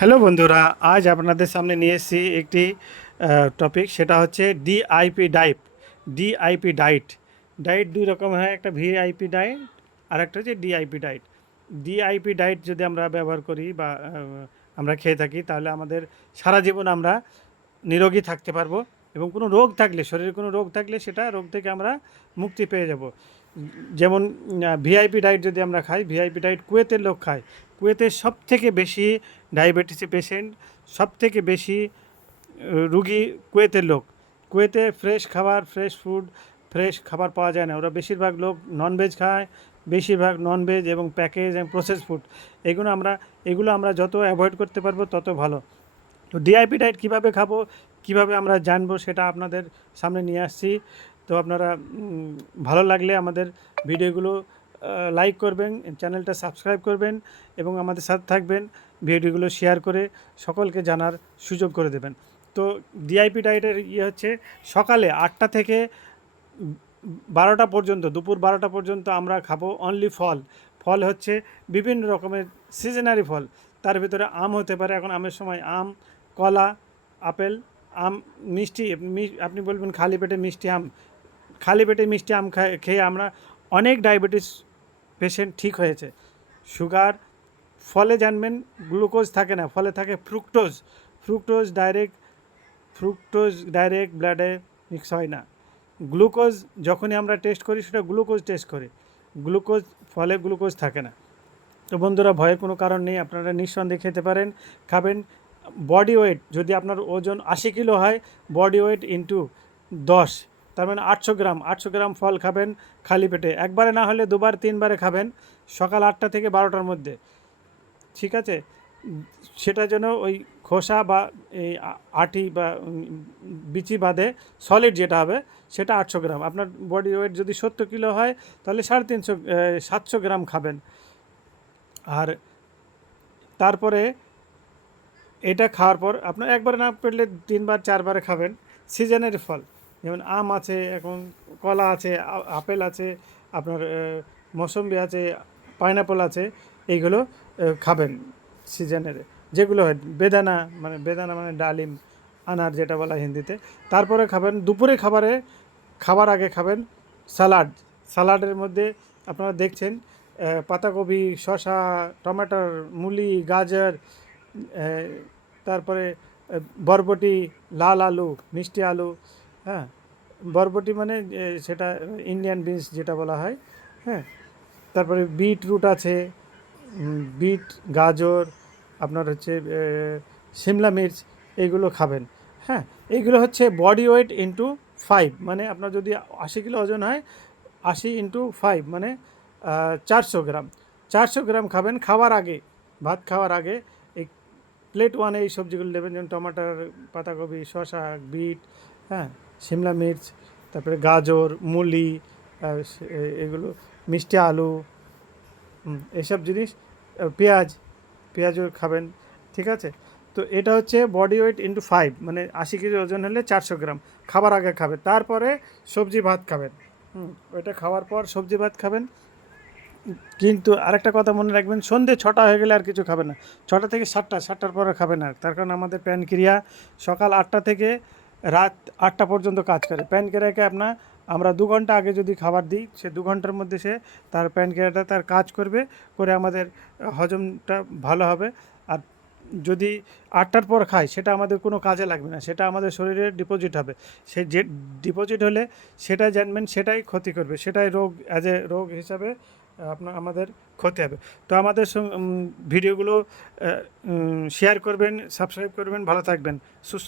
Hello বন্ধুরা, আজ আপনাদের সামনে নিয়ে এসেছি একটি টপিক সেটা হচ্ছে ডিআইপি ডাইট ডিআইপি ডাইট ডাইট দুই রকম হয়, একটা ভিআইপি ডাইট আর একটা হচ্ছে ডিআইপি ডাইট ডিআইপি ডাইট যদি আমরা ব্যবহার করি বা আমরা খেয়ে থাকি, তাহলে আমাদের সারা জীবন আমরা নিরোগী থাকতে পারব এবং কোনো রোগ থাকলে, শরীরে কোনো রোগ থাকলে সেটা রোগ থেকে আমরা মুক্তি পেয়ে যাব। যেমন ভিআইপি ডাইট যদি আমরা খাই ভিআইপি ডাইট কুয়েতের লোক খায়। কুয়েতে সব থেকে বেশি ডায়াবেটিস পেশেন্ট সব থেকে বেশি রুগী কুয়েতের লোক। কুয়েতে ফ্রেশ খাবার, ফ্রেশ ফুড, ফ্রেশ খাবার পাওয়া যায় না। ওরা বেশিরভাগ লোক ননভেজ খায়, বেশিরভাগ ননভেজ এবং প্যাকেজ এবং প্রসেস ফুড এগুলো আমরা এগুলো আমরা যত অ্যাভয়েড করতে পারব, তত ভালো। তো ডিআইপি ডায়েট কীভাবে খাব, কীভাবে আমরা জানব, সেটা আপনাদের সামনে নিয়ে আসছি। তো আপনারা ভালো লাগলে আমাদের ভিডিওগুলো লাইক করবেন চ্যানেলটা সাবস্ক্রাইব করবেন এবং আমাদের সাথে থাকবেন, ভিডিওগুলো শেয়ার করে সকলকে জানার সুযোগ করে দেবেন। তো ডিআইপি ডায়েটের ইয়ে হচ্ছে, সকালে আটটা থেকে বারোটা পর্যন্ত, দুপুর বারোটা পর্যন্ত আমরা খাব অনলি ফল। ফল হচ্ছে বিভিন্ন রকমের সিজনারি ফল। তার ভিতরে আম হতে পারে, এখন আমের সময় আম, কলা, আপেল, আম, মিষ্টি আপনি বলবেন খালি পেটে মিষ্টি আম, খালি পেটে মিষ্টি আম খেয়ে আমরা অনেক ডায়াবেটিস পেশেন্ট ঠিক হয়েছে। সুগার ফলে জানবেন গ্লুকোজ থাকে না, ফলে থাকে fructose fructose direct fructose direct ব্লাডে mix হয় না। গ্লুকোজ যখনই আমরা টেস্ট করি, সেটা গ্লুকোজ টেস্ট করি। গ্লুকোজ ফলে গ্লুকোজ থাকে না। তো বন্ধুরা, ভয়ের কোনো কারণ নেই, আপনারা নিঃসন্দেহে খেতে পারেন, খাবেন। বডি ওয়েট যদি আপনার ওজন আশি কিলো হয় বডি ওয়েট ইন্টু দশ। তার মানে আটশো গ্রাম আটশো গ্রাম ফল খাবেন খালি পেটে। একবারে না হলে দুবার, তিনবারে খাবেন সকাল আটটা থেকে বারোটার মধ্যে। ঠিক আছে? সেটা যেন ওই খোসা বা এই আটি বা বিচি বাদে সলিড যেটা হবে, সেটা আটশো গ্রাম। আপনার বডি ওয়েট যদি সত্তর কিলো হয়, তাহলে সাড়ে তিনশো সাতশো গ্রাম খাবেন। আর তারপরে এটা খাওয়ার পর আপনার একবার না পেলে তিনবার, চারবারে খাবেন। সিজনের ফল। যেমন আম আছে, এখন কলা আছে আপেল আছে, আপনার মৌসম্বি আছে, পাইনাপল আছে, এইগুলো খাবেন সিজনের। যেগুলো হয়, বেদানা মানে বেদানা মানে ডালিম, আনার যেটা বলা হিন্দিতে। তারপরে খাবেন, দুপুরে খাবারে, খাবার আগে খাবেন স্যালাড স্যালাডের মধ্যে আপনারা দেখছেন পাতাকপি, শসা, টমেটোর মুলি, গাজর তারপরে বরবটি, লাল আলু, মিষ্টি আলু হ্যাঁ বরবটি মানে সেটা ইন্ডিয়ান বিনস যেটা বলা হয় হ্যাঁ। তারপরে বিট রুট আছে বিট গাজর, আপনার হচ্ছে সিমলা মির্চ, এইগুলো খাবেন হ্যাঁ। এইগুলো হচ্ছে বডি ওয়েট ইন্টু ফাইভ মানে আপনার যদি আশি কিলো ওজন হয়, আশি ইন্টু ফাইভ মানে চারশো গ্রাম। চারশো গ্রাম খাবেন খাওয়ার আগে, ভাত খাওয়ার আগে, এই প্লেট ওয়ানে এই সবজিগুলো নেবেন যেমন টমাটার, পাতাকপি, শসা বিট হ্যাঁ। সিমলা মির্চ, তারপরে গাজর, মুলি এগুলো, মিষ্টি আলু এসব জিনিস পেঁয়াজ, পেঁয়াজও খাবেন, ঠিক আছে? তো এটা হচ্ছে বডি ওয়েট ইন্টু ফাইভ মানে আশি কেজি ওজন হলে চারশো গ্রাম, খাবার আগে খাবে তারপরে সবজি ভাত খাবেন, হুম, ওইটা খাওয়ার পর সবজি ভাত খাবেন। কিন্তু আরেকটা কথা মনে রাখবেন, সন্ধে ছটা হয়ে গেলে আর কিছু খাবে না, ছটা থেকে সাতটা, সাতটার পরে খাবে না তার কারণ আমাদের প্যানক্রিয়া সকাল আটটা থেকে রাত আটটা পর্যন্ত কাজ করে। প্যানক্রিয়াকে আপনার আমরা দু ঘণ্টা আগে যদি খাবার দিই, সে দু ঘণ্টার মধ্যে সে তার প্যানক্রিয়াটা তার কাজ করবে, করে আমাদের হজমটা ভালো হবে। আর যদি আটটার পর খাই, সেটা আমাদের কোনো কাজে লাগবে না, সেটা আমাদের শরীরে ডিপোজিট হবে। সে যে ডিপোজিট হলে সেটা জানবেন, সেটাই ক্ষতি করবে, সেটাই রোগ অ্যাজ এ রোগ হিসাবে আপনার আমাদের ক্ষতি হবে। তো আমাদের ভিডিওগুলো শেয়ার করবেন সাবস্ক্রাইব করবেন, ভালো থাকবেন, সুস্থ